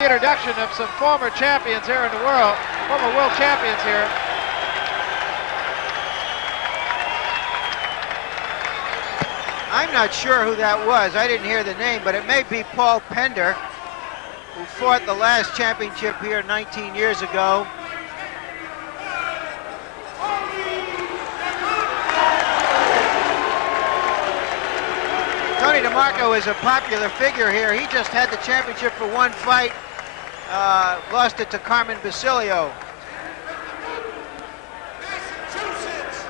Introduction of some former champions here in the world, former world champions here. I'm not sure who that was. I didn't hear the name, but it may be Paul Pender, who fought the last championship here 19 years ago. Tony DeMarco is a popular figure here. He just had the championship for one fight, lost it to Carmen Basilio. Massachusetts,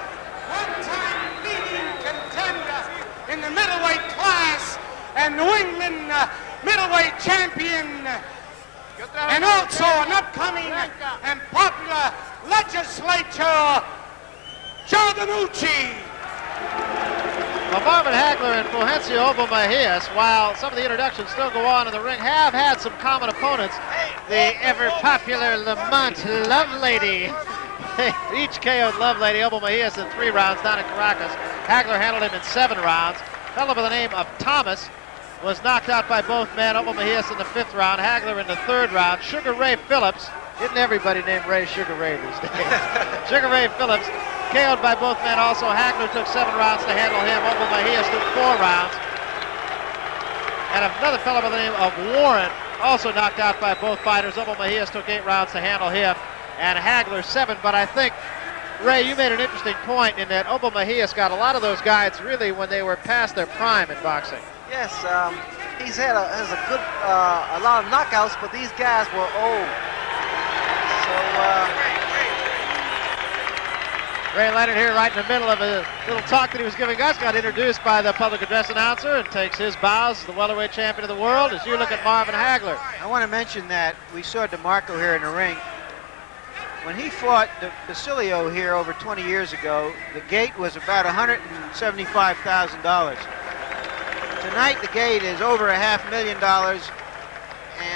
one-time leading contender in the middleweight class, and New England middleweight champion, and also an upcoming and popular legislator, Joe DiNucci. Well, Marvin Hagler and Fulgencio Obelmejias, while some of the introductions still go on in the ring, have had some common opponents. The ever-popular Lamont Lovelady. They each KO'd Lovelady, Obelmejias in 3 rounds down in Caracas. Hagler handled him in 7 rounds. A fellow by the name of Thomas was knocked out by both men. Obelmejias in the 5th round, Hagler in the 3rd round. Sugar Ray Phillips, isn't everybody named Ray Sugar Ray these days? Sugar Ray Phillips KO'd by both men also. Hagler took 7 rounds to handle him. Obelmejias took 4 rounds. And another fellow by the name of Warren also knocked out by both fighters. Obelmejias took 8 rounds to handle him, and Hagler 7. But I think, Ray, you made an interesting point in that Obelmejias got a lot of those guys really when they were past their prime in boxing. Yes, he's had a lot of knockouts, but these guys were old. So, Ray Leonard here right in the middle of a little talk that he was giving us, got introduced by the public address announcer and takes his bows as the welterweight champion of the world as you look at Marvin Hagler. I want to mention that we saw DeMarco here in the ring. When he fought Basilio here over 20 years ago, the gate was about $175,000. Tonight the gate is over $500,000,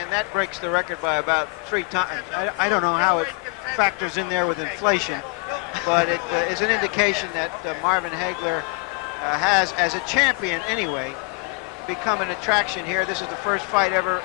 and that breaks the record by about 3 times. I don't know how it factors in there with inflation, but it is an indication that Marvin Hagler has, as a champion anyway, become an attraction here. This is the first fight ever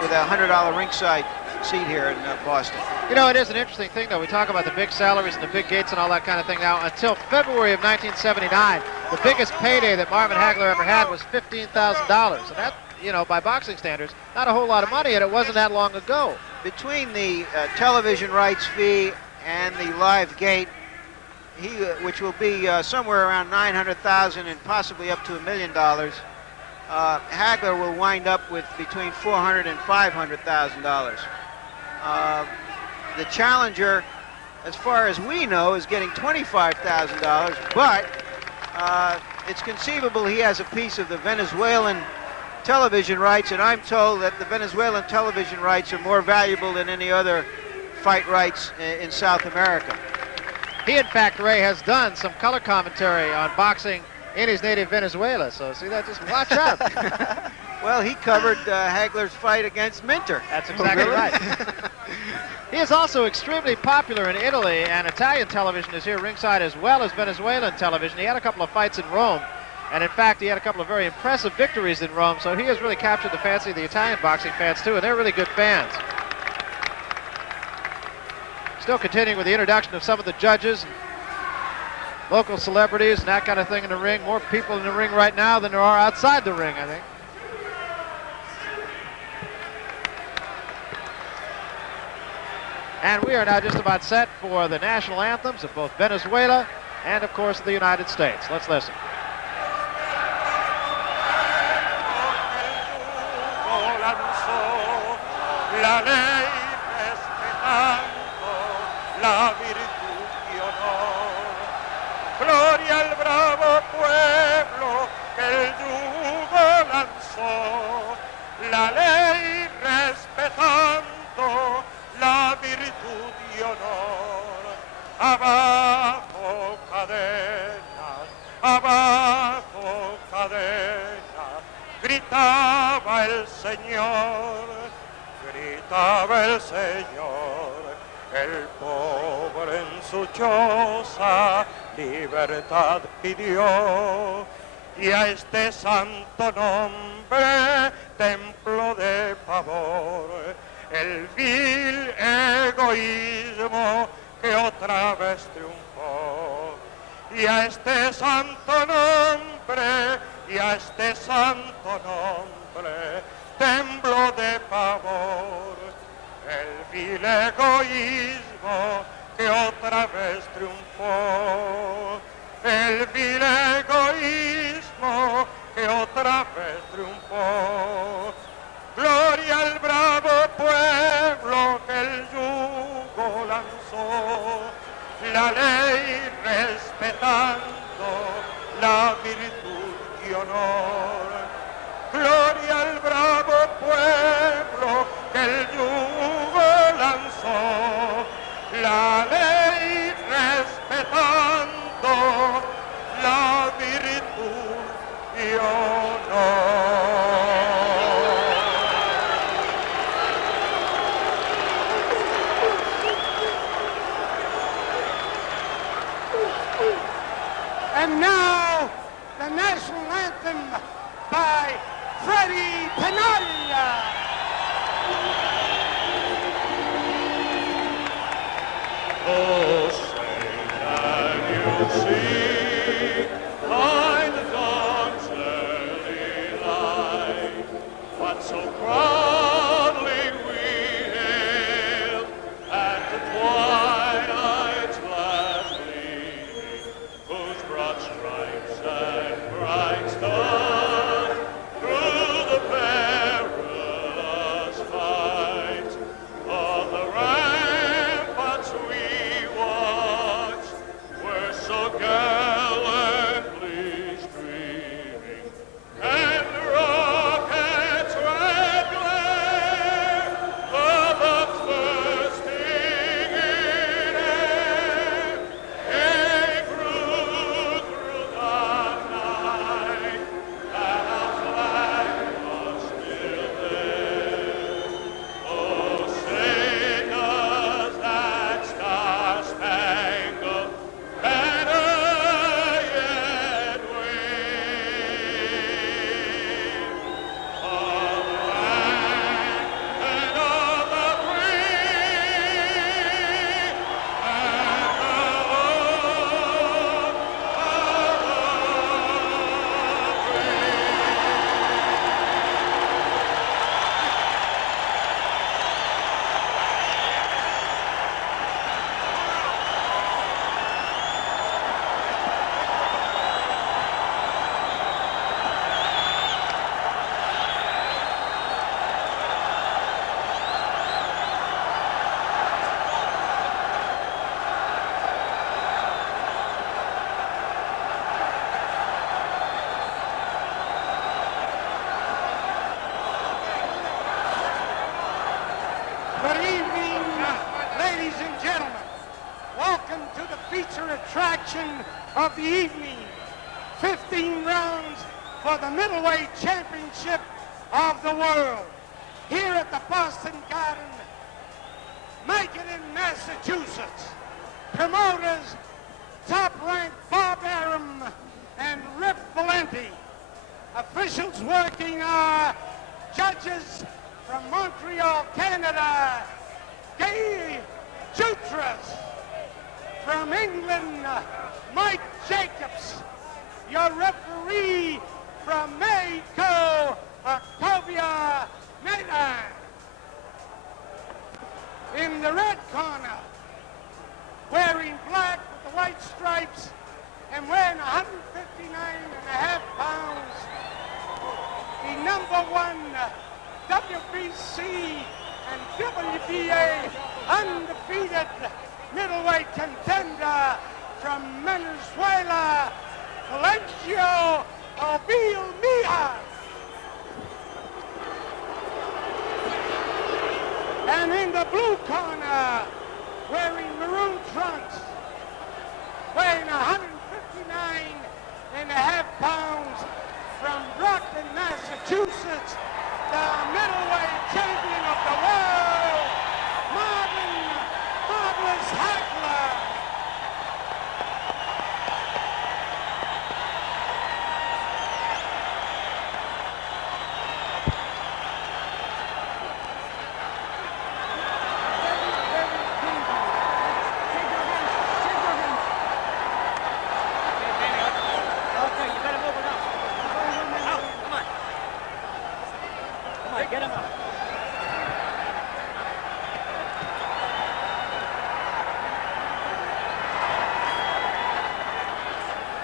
with a $100 ringside seat here in Boston. You know, it is an interesting thing, though. We talk about the big salaries and the big gates and all that kind of thing now. Until February of 1979, the biggest payday that Marvin Hagler ever had was $15,000. And that, you know, by boxing standards, not a whole lot of money, and it wasn't that long ago. Between the television rights fee and the live gate, which will be somewhere around $900,000 and possibly up to $1 million, Hagler will wind up with between $400,000 and $500,000. The challenger, as far as we know, is getting $25,000, but it's conceivable he has a piece of the Venezuelan television rights, and I'm told that the Venezuelan television rights are more valuable than any other fight rights in South America. He, in fact, Ray, has done some color commentary on boxing in his native Venezuela, so see that, just watch out. Well, he covered Hagler's fight against Minter. That's exactly right. He is also extremely popular in Italy, and Italian television is here ringside as well as Venezuelan television. He had a couple of fights in Rome, and in fact, he had a couple of very impressive victories in Rome, so he has really captured the fancy of the Italian boxing fans, too, and they're really good fans. Still continuing with the introduction of some of the judges, local celebrities, and that kind of thing in the ring. More people in the ring right now than there are outside the ring, I think. And we are now just about set for the national anthems of both Venezuela and, of course, the United States. Let's listen. La virtud y honor, gloria al bravo pueblo que el yugo lanzó, la ley respetando, la virtud y honor, abajo cadenas, gritaba el Señor. El pobre en su choza libertad pidió, y a este santo nombre templo de pavor el vil egoísmo que otra vez triunfó. Y a este santo nombre, y a este santo nombre, temblo de pavor. El vil egoísmo que otra vez triunfó. El vil egoísmo que otra vez triunfó. Gloria al bravo pueblo que el yugo lanzó, la ley respetando la virtud y honor. Gloria al bravo pueblo que el yugo lanzó, la ley respetando la virtud y honor. And now, the national anthem by Freddie Penaglia. Oh, say can you see by the dawn's early light what so proudly we hailed at the twilight's last gleaming, whose broad stripes and bright stars through the perilous fight of the ramparts we watched were so gallantly streaming, and the rocket's red glare of the first thing in air came through the night, and our flag was still there. Oh, say does that star-spangled banner yet wave? Of the land and of the free, and the home Good evening, ladies and gentlemen. Welcome to the feature attraction of the evening. 15 rounds for the middleweight championship of the world. Here at the Boston Garden, Macon, Massachusetts. Promoters, top-ranked Bob Arum and Rip Valenti. Officials working are judges from Montreal, Canada, Gay Jutras. From England, Mike Jacobs. Your referee from Mexico, Octavio Meyran. In the red corner, wearing black with the white stripes and weighing 159.5 pounds, the #1 WBC and WBA undefeated middleweight contender from Venezuela, Fulgencio Obelmejias. And in the blue corner, wearing maroon trunks, weighing 159.5 pounds, from Brockton, Massachusetts, the middleweight champion of the world, Marvin Hagler.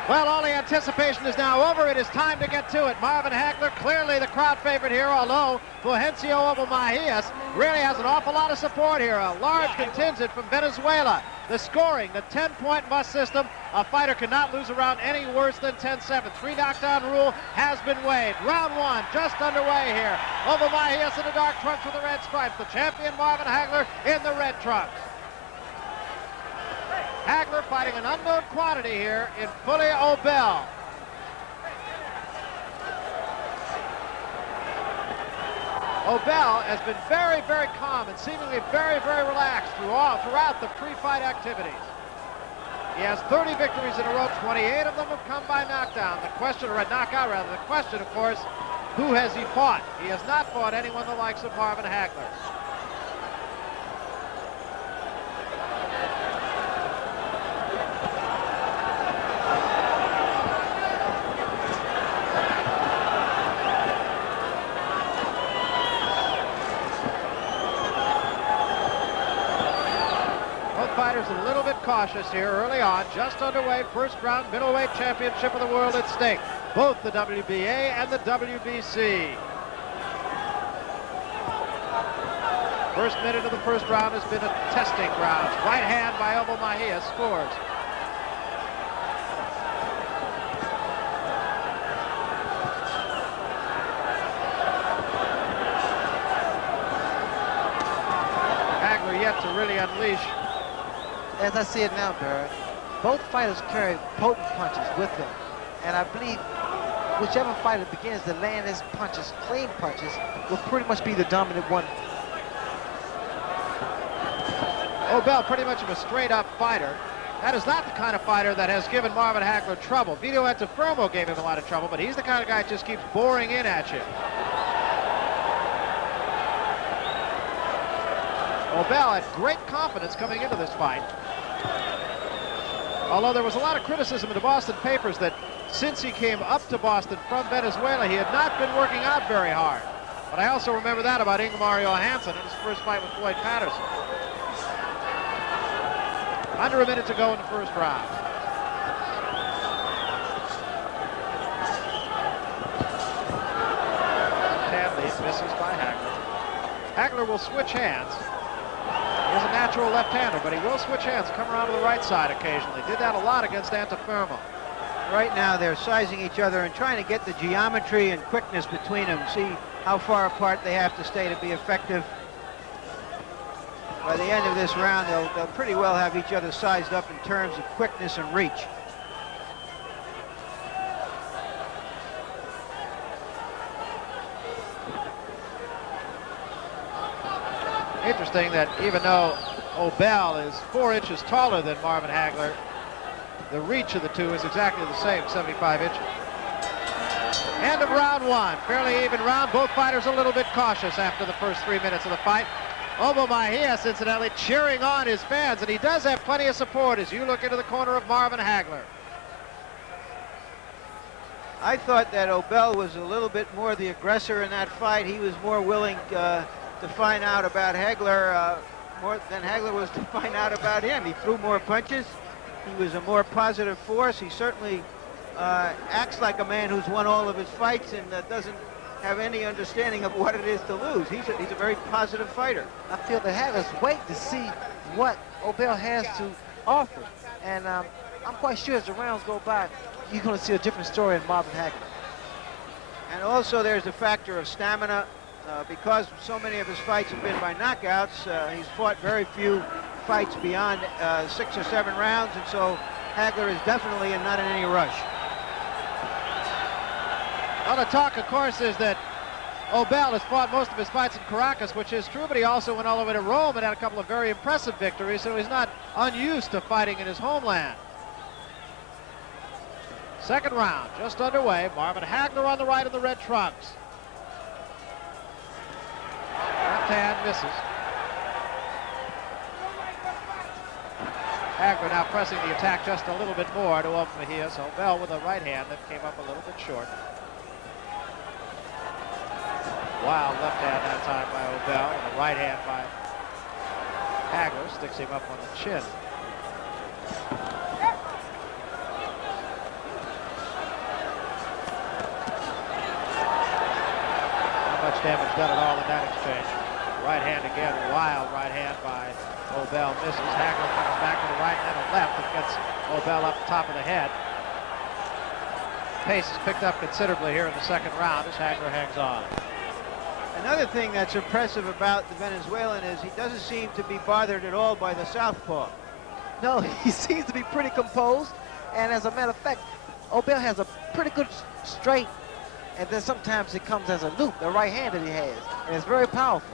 Well, all the anticipation is now over. It is time to get to it. Marvin Hagler, clearly the crowd favorite here, although Fulgencio Obelmejias really has an awful lot of support here. A large contingent from Venezuela. The scoring, the 10-point must system. A fighter cannot lose a round any worse than 10-7. 3 knockdown rule has been waived. Round 1 just underway here. Obelmejias in the dark trunks with the red stripes. The champion Marvin Hagler in the red trunks. Hagler fighting an unknown quantity here in Fully Obel. Obel has been very, very calm and seemingly very, very relaxed throughout the pre-fight activities. He has 30 victories in a row. 28 of them have come by knockdown. The question, or a knockout rather, the question, of course, who has he fought? He has not fought anyone the likes of Marvin Hagler. Fighters a little bit cautious here early on, just underway, first round middleweight championship of the world at stake, both the WBA and the WBC. First minute of the first round has been a testing round. Right hand by Obelmejias scores. Hagler yet to really unleash. As I see it now, Barrett, both fighters carry potent punches with them. And I believe whichever fighter begins to land his punches, clean punches, will pretty much be the dominant one. Obel, pretty much of a straight-up fighter. That is not the kind of fighter that has given Marvin Hagler trouble. Vito Antuofermo gave him a lot of trouble, but he's the kind of guy that just keeps boring in at you. Obel had great confidence coming into this fight. Although there was a lot of criticism in the Boston papers that since he came up to Boston from Venezuela, he had not been working out very hard. But I also remember that about Ingemar Johansson in his first fight with Floyd Patterson. Under a minute to go in the first round. Left-hand lead misses by Hagler. Hagler will switch hands. He's a natural left-hander, but he will switch hands, come around to the right side occasionally. Did that a lot against Antuofermo. Right now they're sizing each other and trying to get the geometry and quickness between them, see how far apart they have to stay to be effective. By the end of this round, they'll pretty well have each other sized up in terms of quickness and reach. Interesting that even though Obel is 4 inches taller than Marvin Hagler, the reach of the two is exactly the same, 75 inches. End of round 1, fairly even round. Both fighters a little bit cautious after the first 3 minutes of the fight. Obelmejias, incidentally, cheering on his fans, and he does have plenty of support as you look into the corner of Marvin Hagler. I thought that Obel was a little bit more the aggressor in that fight. He was more willing to find out about Hagler more than Hagler was to find out about him. He threw more punches. He was a more positive force. He certainly acts like a man who's won all of his fights and doesn't have any understanding of what it is to lose. He's a very positive fighter. I feel that Hagler's wait to see what Obel has to offer. And I'm quite sure as the rounds go by, you're going to see a different story in Marvin Hagler. And also there's the factor of stamina. Because so many of his fights have been by knockouts, he's fought very few fights beyond 6 or 7 rounds, and so Hagler is definitely not in any rush. Well, the talk, of course, is that Obel has fought most of his fights in Caracas, which is true, but he also went all the way to Rome and had a couple of very impressive victories, so he's not unused to fighting in his homeland. Second round, just underway. Marvin Hagler on the right of the red trunks. Left hand misses. Hagler now pressing the attack just a little bit more to Obelmejias. Obel with a right hand that came up a little bit short. Wild left hand that time by Obel, and the right hand by Hagler sticks him up on the chin. Obel at all in that exchange. Right hand again, wild right hand by Obel, misses. Hagler comes back to the right and then a left and gets Obel up the top of the head. Pace has picked up considerably here in the second round as Hagler hangs on. Another thing that's impressive about the Venezuelan is he doesn't seem to be bothered at all by the southpaw. No, he seems to be pretty composed, and as a matter of fact, Obel has a pretty good straight, and then sometimes it comes as a loop, the right hand that he has, and it's very powerful.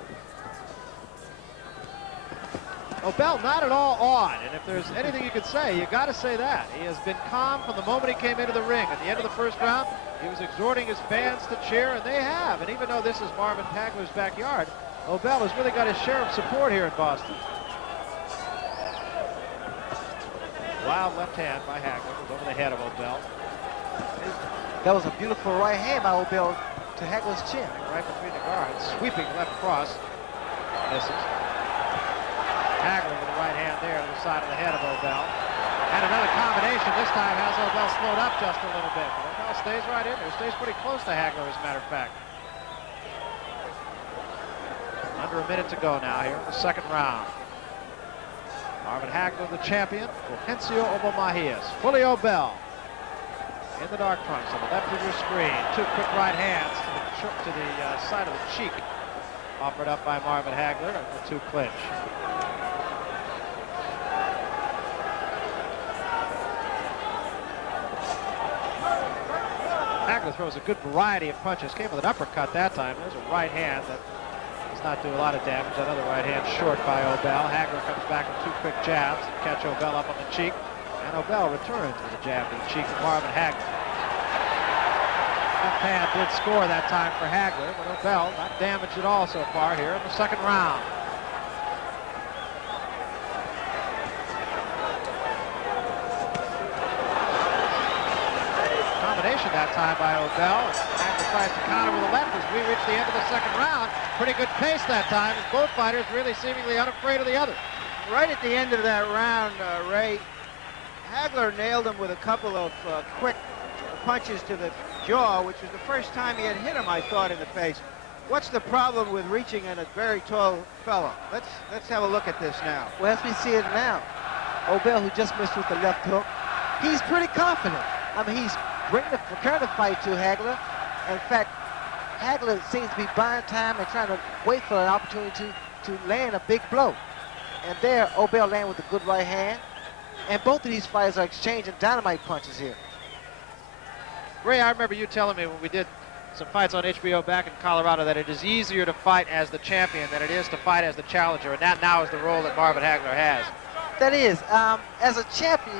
Obel not at all awed, and if there's anything you could say, you got to say that. He has been calm from the moment he came into the ring. At the end of the first round, he was exhorting his fans to cheer, and they have. And even though this is Marvin Hagler's backyard, Obel has really got his share of support here in Boston. Wild left hand by Hagler was over the head of Obel. That was a beautiful right hand by Obel to Hagler's chin. Right between the guards, sweeping left cross, misses. Hagler with the right hand there to the side of the head of Obel. And another combination this time has Obel slowed up just a little bit. But Obel stays right in there, stays pretty close to Hagler as a matter of fact. Under a minute to go now here in the second round. Marvin Hagler, the champion. Fulgencio Obelmejias. Fully Obel in the dark trunks on the left of your screen. Two quick right hands to the side of the cheek. Offered up by Marvin Hagler, and the two clinch. Hagler throws a good variety of punches. Came with an uppercut that time. There's a right hand that does not do a lot of damage. Another right hand short by Obel. Hagler comes back with two quick jabs and catch Obel up on the cheek. And Obel returns with a jab to the cheek of Marvin Hagler. Left hand did score that time for Hagler, but Obel not damaged at all so far here in the second round. Combination that time by Obel. Hagler tries to counter with a left as we reach the end of the second round. Pretty good pace that time as both fighters really seemingly unafraid of the other. Right at the end of that round, Ray, Hagler nailed him with a couple of quick punches to the jaw, which was the first time he had hit him, I thought, in the face. What's the problem with reaching in a very tall fellow? Let's have a look at this now. Well, as we see it now, Obel, who just missed with the left hook, he's pretty confident. I mean, he's preparing the fight to Hagler. In fact, Hagler seems to be buying time and trying to wait for an opportunity to land a big blow. And there, Obel landed with a good right hand. And both of these fighters are exchanging dynamite punches here. Ray, I remember you telling me when we did some fights on HBO back in Colorado that it is easier to fight as the champion than it is to fight as the challenger, and that now is the role that Marvin Hagler has. That is, as a champion,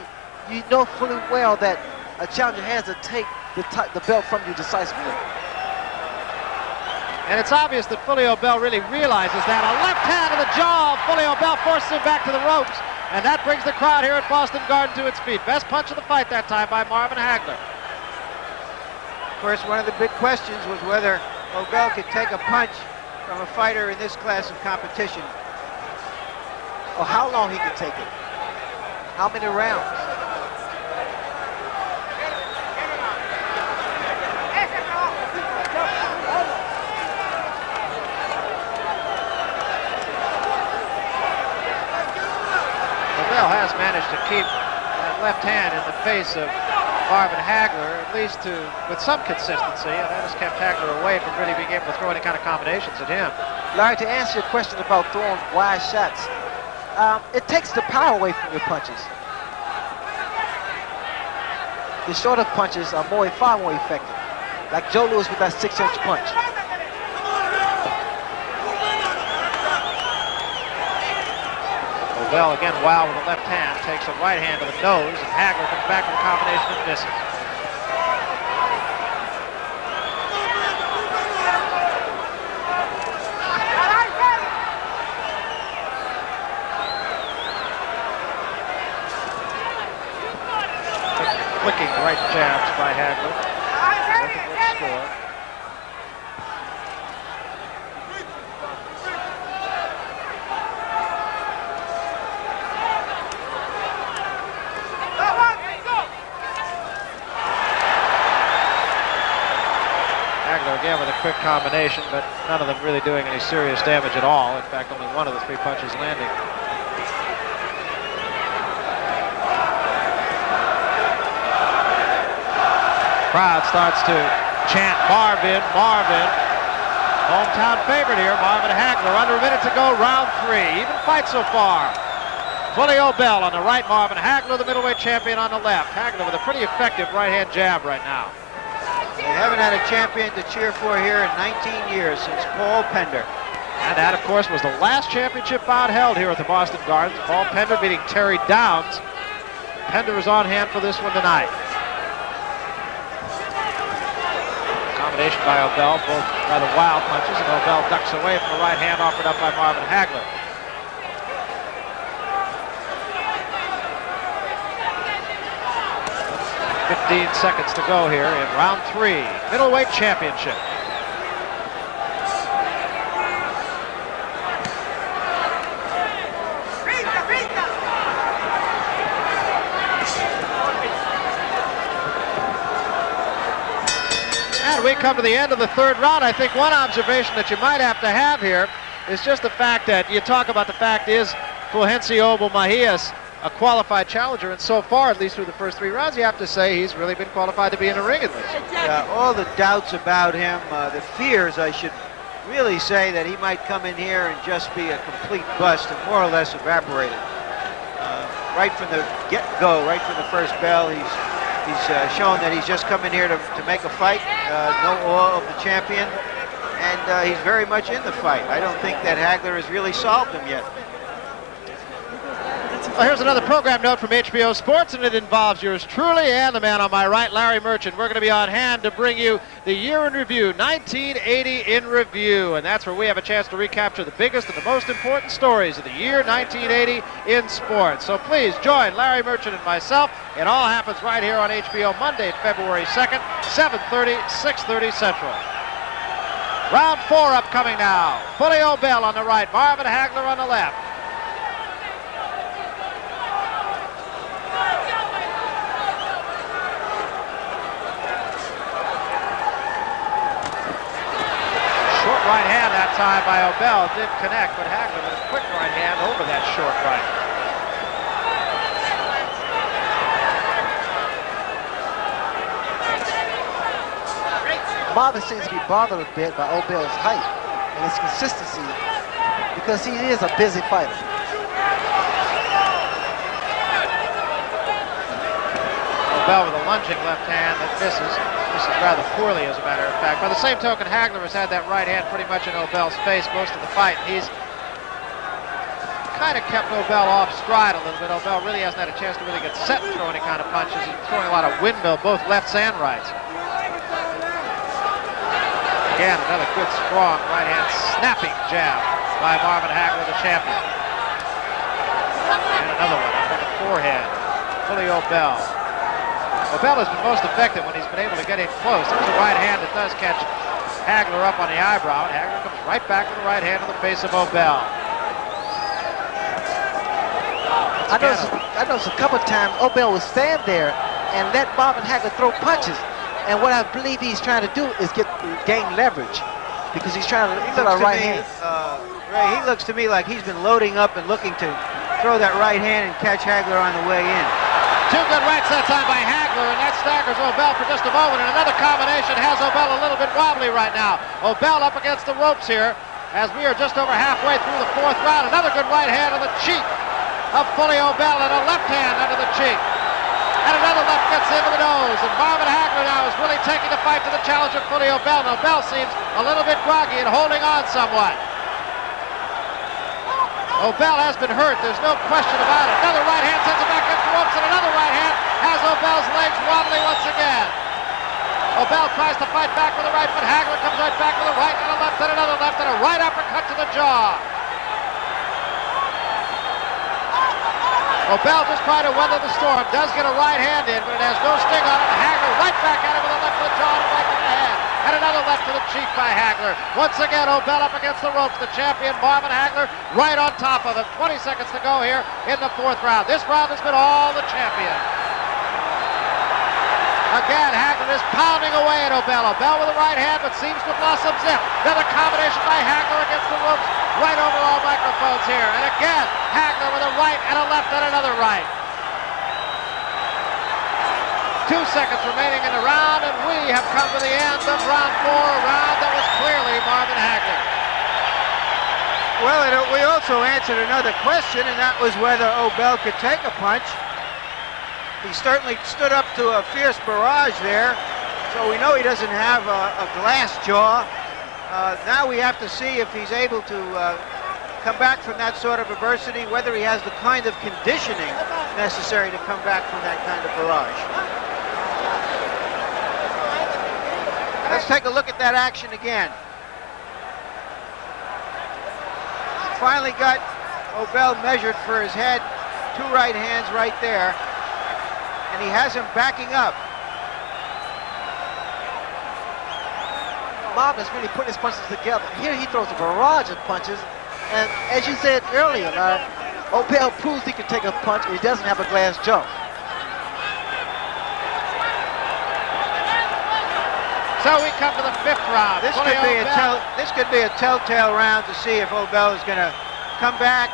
you know fully well that a challenger has to take the belt from you decisively. And it's obvious that Fully Obel really realizes that. A left hand to the jaw, Fully Obel forces him back to the ropes, and that brings the crowd here at Boston Garden to its feet. Best punch of the fight that time by Marvin Hagler. Of course, one of the big questions was whether Obel could take a punch from a fighter in this class of competition. Or how long he could take it. How many rounds. Obel has managed to keep that left hand in the face of Marvin Hagler, at least with some consistency, and that has kept Hagler away from really being able to throw any kind of combinations at him. Larry, to answer your question about throwing wide shots, it takes the power away from your punches. The shorter punches are far more effective, like Joe Louis with that 6-inch punch. Obel again wild with the left hand, takes a right hand to the nose, and Hagler comes back with a combination and misses. Flicking right jabs by Hagler. Good score. Again with a quick combination, but none of them really doing any serious damage at all. In fact, only one of the 3 punches landing. Crowd starts to chant Marvin, Marvin. Hometown favorite here, Marvin Hagler. Under a minute to go, round 3. Even fight so far. Fully Obel on the right, Marvin Hagler, the middleweight champion, on the left. Hagler with a pretty effective right-hand jab right now. They haven't had a champion to cheer for here in 19 years since Paul Pender. And that, of course, was the last championship bout held here at the Boston Gardens. Paul Pender beating Terry Downs. Pender is on hand for this one tonight. Combination by Obel, both rather wild punches, and Obel ducks away from the right hand offered up by Marvin Hagler. .15 seconds to go here in round 3, middleweight championship. And we come to the end of the 3rd round. I think one observation that you might have to have here is just the fact that you talk about the fact is Fulgencio Obelmejias a qualified challenger, and so far, at least through the first 3 rounds, you have to say he's really been qualified to be in a ring in this. Yeah, all the doubts about him, the fears, I should really say, that he might come in here and just be a complete bust and more or less evaporated. Right from the get-go, right from the first bell, he's shown that he's just coming here to make a fight, no awe of the champion, and he's very much in the fight. I don't think that Hagler has really solved him yet. Well, here's another program note from HBO Sports, and it involves yours truly and the man on my right, Larry Merchant. We're going to be on hand to bring you the year in review, 1980 in review, and that's where we have a chance to recapture the biggest and the most important stories of the year 1980 in sports. So please join Larry Merchant and myself. It all happens right here on HBO Monday, February 2nd, 7:30, 6:30 Central. Round 4 upcoming now. Fully Obel on the right, Marvin Hagler on the left. Right hand that time by Obel did connect, but Hagler with a quick right hand over that short right. Marvin seems to be bothered a bit by Obel's height and his consistency because he is a busy fighter. Obel with a lunging left hand that misses rather poorly, as a matter of fact. By the same token, Hagler has had that right hand pretty much in Obel's face most of the fight. He's kind of kept Obel off stride a little bit. Obel really hasn't had a chance to really get set and throw any kind of punches. He's throwing a lot of windmill, both lefts and rights. Again, another good, strong right hand snapping jab by Marvin Hagler, the champion. And another one up on the forehead. Fully Obel. Obel has been most effective when he's been able to get in close. There's a right hand that does catch Hagler up on the eyebrow, and Hagler comes right back with the right hand to the face of Obel. I noticed a couple of times Obel would stand there and let Marvin Hagler throw punches. And what I believe he's trying to do is gain leverage because he's trying to throw a right hand. Ray, he looks to me like he's been loading up and looking to throw that right hand and catch Hagler on the way in. 2 good rights that time by Hagler, and that staggers Obel for just a moment. And another combination has Obel a little bit wobbly right now. Obel up against the ropes here as we are just over halfway through the 4th round. Another good right hand on the cheek of Fully Obel, and a left hand under the cheek. And another left gets into the nose. And Marvin Hagler now is really taking the fight to the challenger, Fully Obel. And Obel seems a little bit groggy and holding on somewhat. Obel has been hurt, there's no question about it. Another right hand sends it back into the ropes, and another right hand has Obel's legs wobbly once again. Obel tries to fight back with the right, but Hagler comes right back with a right and a left and another left and a right uppercut to the jaw. Obel just trying to weather the storm, does get a right hand in, but it has no sting on it. Hagler right back at him with a left to the jaw and a right to the head. And another left to the cheek by Hagler. Once again, Obel up against the ropes. The champion, Marvin Hagler, right on top of him. 20 seconds to go here in the 4th round. This round has been all the champion. Again, Hagler is pounding away at Obel. Obel with the right hand, but seems to have lost some zip. Another combination by Hagler against the ropes, right over all microphones here. And again, Hagler with a right and a left and another right. 2 seconds remaining in the round, and we have come to the end of round 4, a round that was clearly Marvin Hagler. Well, we also answered another question, and that was whether Obel could take a punch. He certainly stood up to a fierce barrage there, so we know he doesn't have a glass jaw. Now we have to see if he's able to come back from that sort of adversity, whether he has the kind of conditioning necessary to come back from that kind of barrage. Let's take a look at that action again. Finally got Obel measured for his head. 2 right hands right there. And he has him backing up. Marvin's really putting his punches together. Here he throws a barrage of punches. And as you said earlier, Obel proves he can take a punch, but he doesn't have a glass jaw. So we come to the 5th round. This could be a telltale round to see if Obel is going to come back,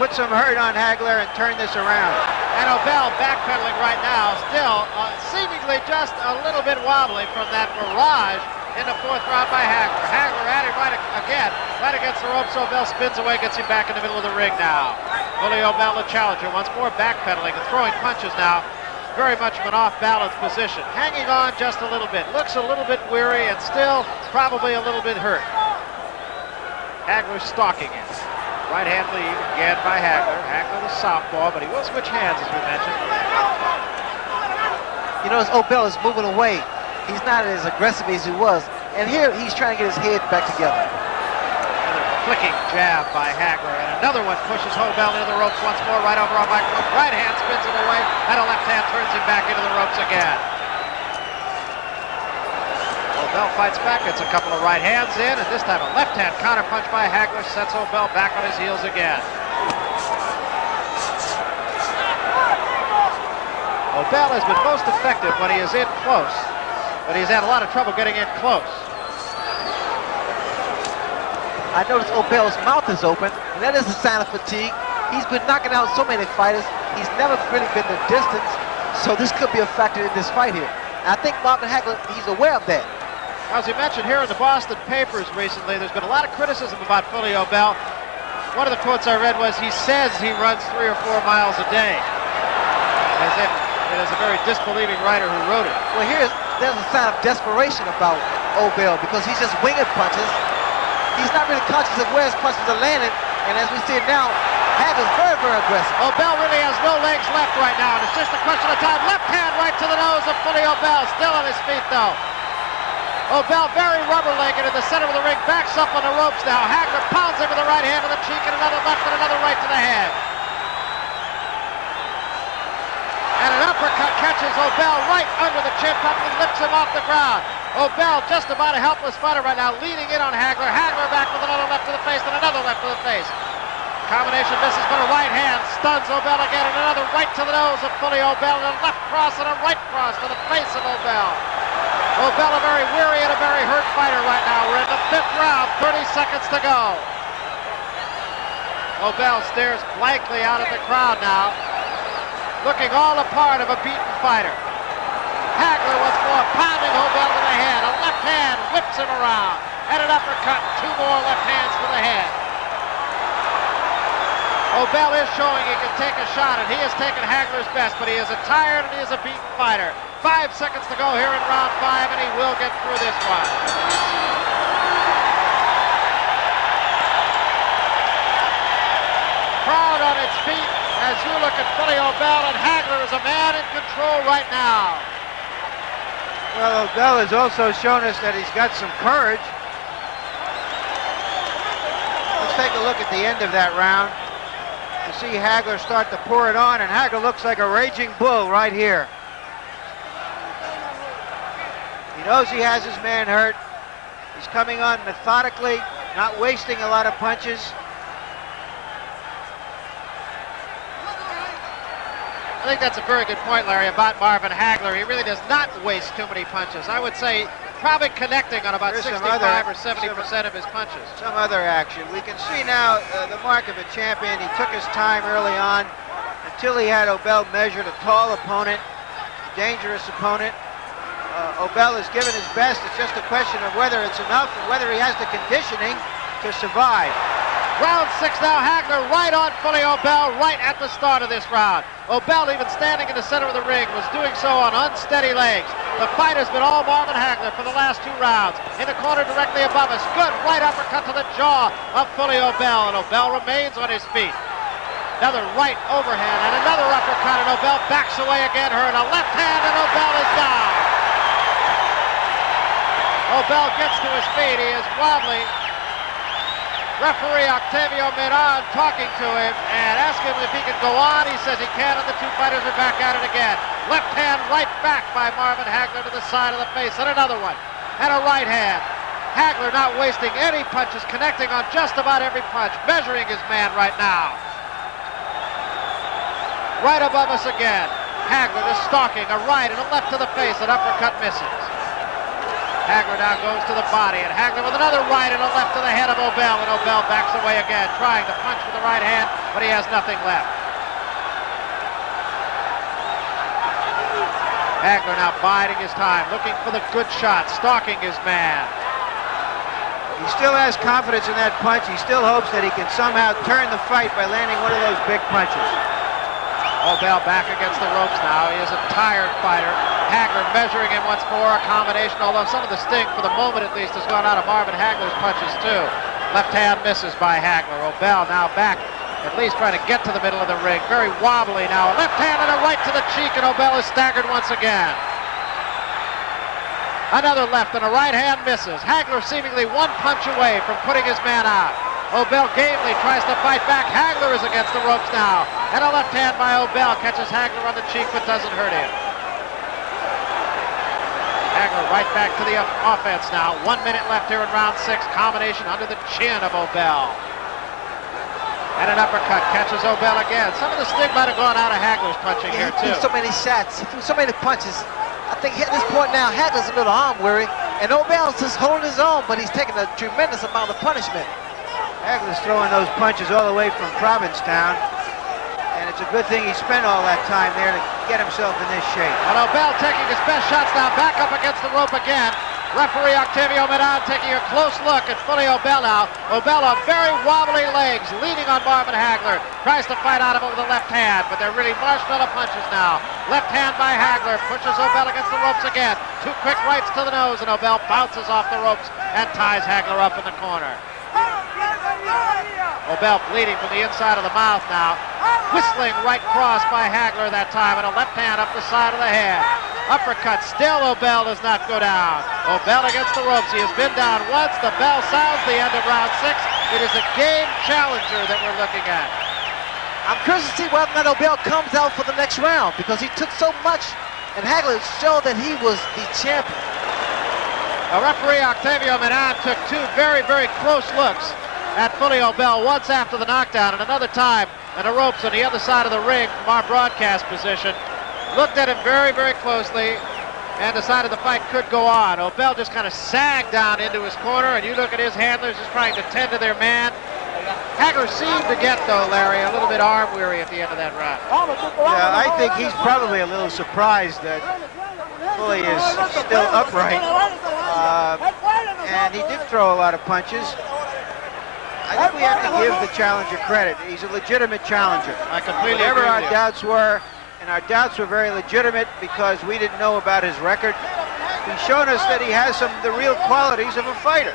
put some hurt on Hagler, and turn this around. And Obel backpedaling right now, still seemingly just a little bit wobbly from that barrage in the 4th round by Hagler. Hagler at him right against the ropes. Obel spins away, gets him back in the middle of the ring now. Fully Obel, the challenger, once more backpedaling and throwing punches now. Very much of an off-balance position. Hanging on just a little bit. Looks a little bit weary and still probably a little bit hurt. Hagler stalking it. Right hand lead again by Hagler. Hagler the southpaw, but he will switch hands as we mentioned. You notice Obel is moving away. He's not as aggressive as he was. And here he's trying to get his head back together. Another flicking jab by Hagler, and another one pushes Obel into the ropes once more, right over on microphone. Right hand spins it away, and a left hand turns him back into the ropes again. Obel fights back, gets a couple of right hands in, and this time a left hand counter punch by Hagler sets Obel back on his heels again. Obel has been most effective when he is in close, but he's had a lot of trouble getting in close. I notice Obel's mouth is open, and that is a sign of fatigue. He's been knocking out so many fighters. He's never really been the distance, so this could be a factor in this fight here. And I think Marvin Hagler, he's aware of that. As you mentioned here in the Boston papers recently, there's been a lot of criticism about Fully Obel. One of the quotes I read was, he says he runs 3 or 4 miles a day. As if it is a very disbelieving writer who wrote it. Well, there's a sign of desperation about Obel because he's just winging punches. He's not really conscious of where his punches are landing, and as we see it now, Hagler's very, very aggressive. Obel really has no legs left right now, and it's just a question of time. Left hand right to the nose of Fully Obel, still on his feet though. Obel very rubber-legged in the center of the ring, backs up on the ropes now. Hagler pounds him with the right hand to the cheek, and another left and another right to the head. And an uppercut catches Obel right under the chin, probably lifts him off the ground. Obel just about a helpless fighter right now, leaning in on Hagler. Hagler back with another left to the face and another left to the face. Combination misses, but a right hand stuns Obel again, and another right to the nose of Fully Obel, and a left cross and a right cross to the face of Obel. Obel a very weary and a very hurt fighter right now. We're in the 5th round, 30 seconds to go. Obel stares blankly out at the crowd now, looking all a part of a beaten fighter. Hagler once more pounding Obel to the head. A left hand whips him around. And an uppercut, 2 more left hands to the head. Obel is showing he can take a shot, and he has taken Hagler's best, but he is a tired and he is a beaten fighter. 5 seconds to go here in round 5, and he will get through this one. Crowd on its feet as you look at Fully Obel, and Hagler is a man in control right now. Well, Obel has also shown us that he's got some courage. Let's take a look at the end of that round to see Hagler start to pour it on, and Hagler looks like a raging bull right here. He knows he has his man hurt. He's coming on methodically, not wasting a lot of punches. I think that's a very good point, Larry, about Marvin Hagler. He really does not waste too many punches. I would say probably connecting on about 65 or 70% of his punches. Some other action. We can see now the mark of a champion. He took his time early on until he had Obel measured, a tall opponent, dangerous opponent. Obel has given his best. It's just a question of whether it's enough and whether he has the conditioning to survive. Round 6 now, Hagler right on Fully Obel right at the start of this round. Obel, even standing in the center of the ring, was doing so on unsteady legs. The fight has been all Marvin Hagler for the last 2 rounds. In the corner directly above us, good right uppercut to the jaw of Fully Obel, and Obel remains on his feet. Another right overhand and another uppercut, and Obel backs away again, her in a left hand, and Obel is down. Obel gets to his feet, he is wobbly. Referee Octavio Meyran talking to him and asking him if he can go on. He says he can, and the 2 fighters are back at it again. Left hand right back by Marvin Hagler to the side of the face, and another one, and a right hand. Hagler not wasting any punches, connecting on just about every punch, measuring his man right now. Right above us again. Hagler is stalking, a right and a left to the face, an uppercut misses. Hagler now goes to the body, and Hagler with another right and a left to the head of Obel, and Obel backs away again, trying to punch with the right hand, but he has nothing left. Hagler now biding his time, looking for the good shot, stalking his man. He still has confidence in that punch. He still hopes that he can somehow turn the fight by landing one of those big punches. Obel back against the ropes now. He is a tired fighter. Hagler measuring him once more, a combination, although some of the sting, for the moment at least, has gone out of Marvin Hagler's punches too. Left hand misses by Hagler. Obel now back, at least trying to get to the middle of the ring. Very wobbly now. A left hand and a right to the cheek, and Obel is staggered once again. Another left and a right hand misses. Hagler seemingly 1 punch away from putting his man out. Obel gamely tries to fight back. Hagler is against the ropes now. And a left hand by Obel catches Hagler on the cheek but doesn't hurt him. Hagler right back to the offense now. 1 minute left here in round 6. Combination under the chin of Obel. And an uppercut catches Obel again. Some of the sting might have gone out of Hagler's punching here too. He threw so many shots. He threw so many punches. I think at this point now, Hagler's a little arm weary. And Obel's just holding his own, but he's taking a tremendous amount of punishment. Hagler's throwing those punches all the way from Provincetown, and it's a good thing he spent all that time there to get himself in this shape. And Obel taking his best shots now, back up against the rope again. Referee Octavio Meyran taking a close look at Fully Obel now. Obel on very wobbly legs, leaning on Marvin Hagler. Tries to fight out of him with a left hand, but they're really marshmallow punches now. Left hand by Hagler, pushes Obel against the ropes again. 2 quick rights to the nose, and Obel bounces off the ropes and ties Hagler up in the corner. Obel bleeding from the inside of the mouth now. Whistling right cross by Hagler that time, and a left hand up the side of the head. Uppercut, still Obel does not go down. Obel against the ropes. He has been down once. The bell sounds the end of round 6. It is a game challenger that we're looking at. I'm curious to see whether or not Obel comes out for the next round, because he took so much, and Hagler showed that he was the champion. Referee Octavio Meyran took 2 very, very close looks at Fully Obel, once after the knockdown and another time on the ropes on the other side of the ring from our broadcast position. Looked at him very, very closely and decided the fight could go on. Obel just kind of sagged down into his corner, and you look at his handlers just trying to tend to their man. Hagler seemed to get, though, Larry, a little bit arm weary at the end of that round. Yeah, I think he's probably a little surprised that Fully is still upright. And he did throw a lot of punches. I think we have to give the challenger credit. He's a legitimate challenger. I completely Whatever agree our with you. doubts were, and our doubts were very legitimate because we didn't know about his record, he's shown us that he has some of the real qualities of a fighter.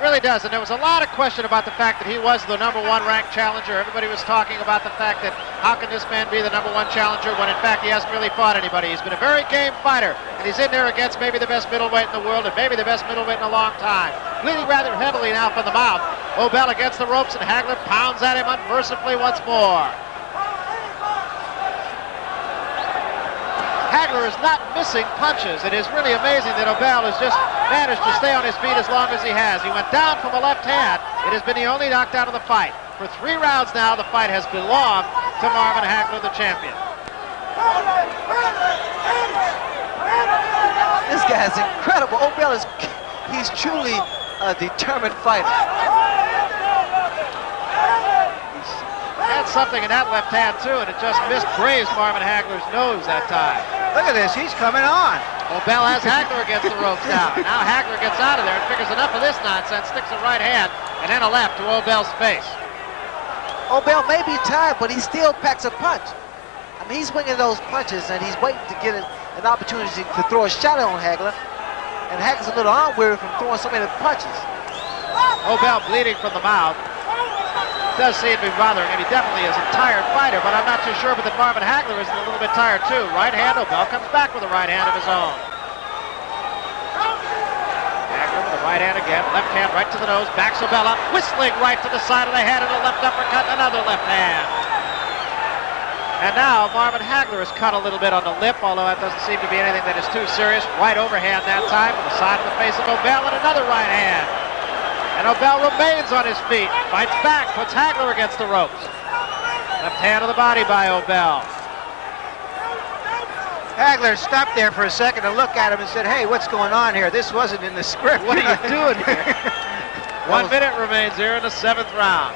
Really does, and there was a lot of question about the fact that he was the #1 ranked challenger. Everybody was talking about the fact that how can this man be the #1 challenger when in fact he hasn't really fought anybody. He's been a very game fighter, and he's in there against maybe the best middleweight in the world and maybe the best middleweight in a long time. Bleeding rather heavily now from the mouth. Obel against the ropes, and Hagler pounds at him unmercifully once more. Hagler is not missing punches. It is really amazing that Obel has just managed to stay on his feet as long as he has. He went down from a left hand. It has been the only knockdown of the fight. For 3 rounds now, the fight has belonged to Marvin Hagler, the champion. This guy's incredible. Obel he's truly a determined fighter. Had something in that left hand too, and it just grazed Marvin Hagler's nose that time. Look at this, he's coming on. Obel has Hagler against the ropes now. Now Hagler gets out of there and figures enough of this nonsense, sticks a right hand and then a left to Obel's face. Obel may be tired, but he still packs a punch. I mean, he's swinging those punches, and he's waiting to get an opportunity to throw a shot on Hagler. And Hagler's a little arm weary from throwing so many punches. Obel bleeding from the mouth. Does seem to be bothering him. He definitely is a tired fighter, but I'm not too sure but that Marvin Hagler is a little bit tired too. Right hand, Obel comes back with a right hand of his own. Hagler with a right hand again, left hand right to the nose, backs Obel up, whistling right to the side of the head and a left uppercut, another left hand. And now Marvin Hagler is cut a little bit on the lip, although that doesn't seem to be anything that is too serious. Right overhand that time, with the side of the face of Obel and another right hand. And Obel remains on his feet, fights back, puts Hagler against the ropes. Left hand to the body by Obel. Hagler stopped there for a second to look at him and said, hey, what's going on here? This wasn't in the script. What are you doing here? 1 minute remains here in the 7th round.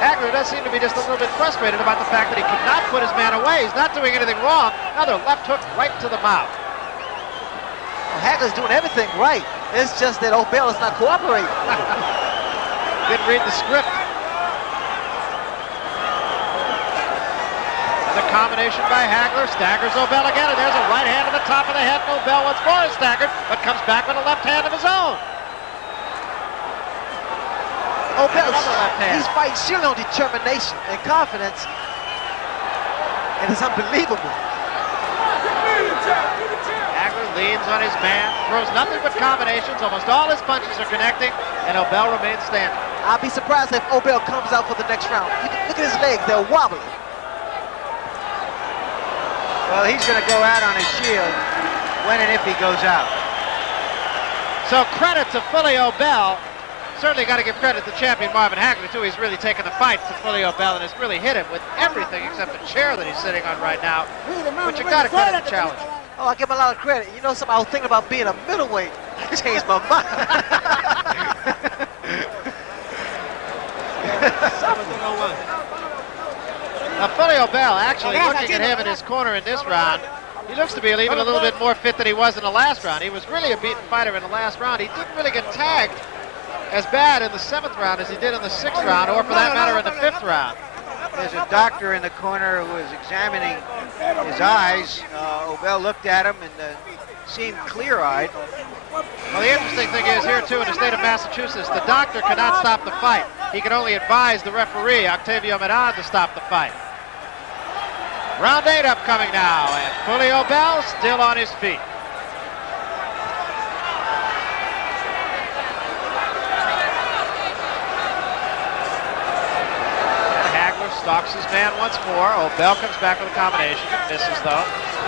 Hagler does seem to be just a little bit frustrated about the fact that he could not put his man away. He's not doing anything wrong. Another left hook right to the mouth. Well, Hagler's doing everything right. It's just that Obel is not cooperating. Didn't read the script. The combination by Hagler staggers Obel again, and there's a right hand to the top of the head. Obel once more is staggered, but comes back with a left hand of his own. Obel, he's fighting sheerly on determination and confidence, and it's unbelievable. Hagler leans on his man, throws nothing but combinations. Almost all his punches are connecting, and Obel remains standing. I'll be surprised if Obel comes out for the next round. Look at his legs, they're wobbly. Well, he's going to go out on his shield when and if he goes out. So credit to Fully Obel. Certainly got to give credit to champion Marvin Hagler, too. He's really taken the fight to Fully Obel and has really hit him with everything except the chair that he's sitting on right now. But you got to credit the challenge. Oh, I give him a lot of credit. You know something, I was thinking about being a middleweight. I changed my mind. Now, Fully Obel actually looking at him in his corner in this round. He looks to be even a little bit more fit than he was in the last round. He was really a beaten fighter in the last round. He didn't really get tagged as bad in the 7th round as he did in the 6th round, or for that matter in the 5th round. There's a doctor in the corner who is examining his eyes. Obel looked at him and seemed clear-eyed. Well, the interesting thing is here, too, in the state of Massachusetts, the doctor cannot stop the fight. He can only advise the referee, Octavio Meyran, to stop the fight. Round 8 upcoming now, and Fully Obel still on his feet. Stalks his man once more. Obel comes back with a combination. Misses, though.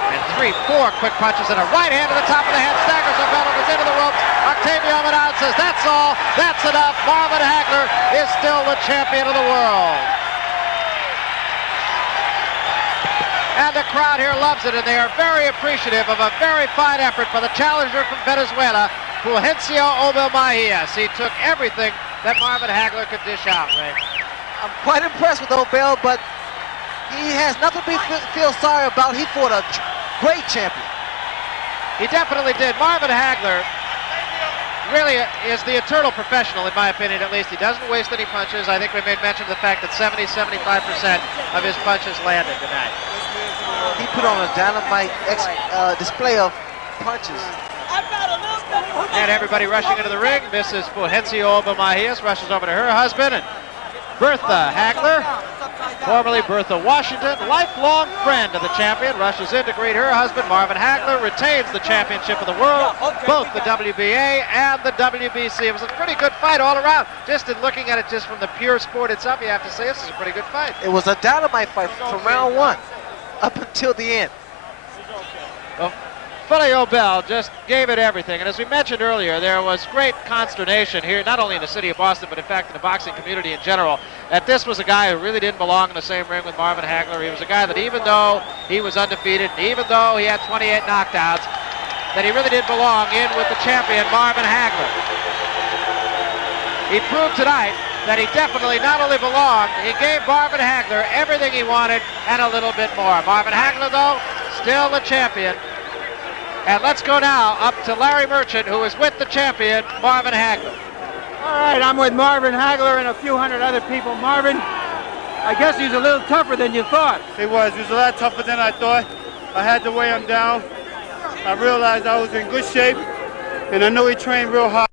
And 3-4 quick punches and a right hand to the top of the head. Staggers Obel and goes into the ropes. Octavio Meyran says, that's all. That's enough. Marvin Hagler is still the champion of the world. And the crowd here loves it, and they are very appreciative of a very fine effort by the challenger from Venezuela, Fulgencio Obelmejias. He took everything that Marvin Hagler could dish out, Ray. I'm quite impressed with Obel, but he has nothing to feel sorry about. He fought a great champion. He definitely did. Marvin Hagler really is the eternal professional, in my opinion, at least. He doesn't waste any punches. I think we made mention of the fact that 70-75% of his punches landed tonight. He put on a dynamite display of punches. And everybody rushing into the ring. Mrs. Fulgencio Obelmejias rushes over to her husband, and Bertha Hagler, formerly Bertha Washington, lifelong friend of the champion, rushes in to greet her husband. Marvin Hagler retains the championship of the world, both the WBA and the WBC. It was a pretty good fight all around. Just in looking at it just from the pure sport itself, you have to say this is a pretty good fight. It was a dynamite fight from round 1 up until the end. Well, Billy Obel just gave it everything. And as we mentioned earlier, there was great consternation here, not only in the city of Boston, but in fact in the boxing community in general, that this was a guy who really didn't belong in the same ring with Marvin Hagler. He was a guy that even though he was undefeated, and even though he had 28 knockouts, that he really didn't belong in with the champion, Marvin Hagler. He proved tonight that he definitely not only belonged, he gave Marvin Hagler everything he wanted and a little bit more. Marvin Hagler, though, still the champion. And let's go now up to Larry Merchant, who is with the champion, Marvin Hagler. All right, I'm with Marvin Hagler and a few hundred other people. Marvin, I guess he's a little tougher than you thought. He was a lot tougher than I thought. I had to weigh him down. I realized I was in good shape, and I know he trained real hard.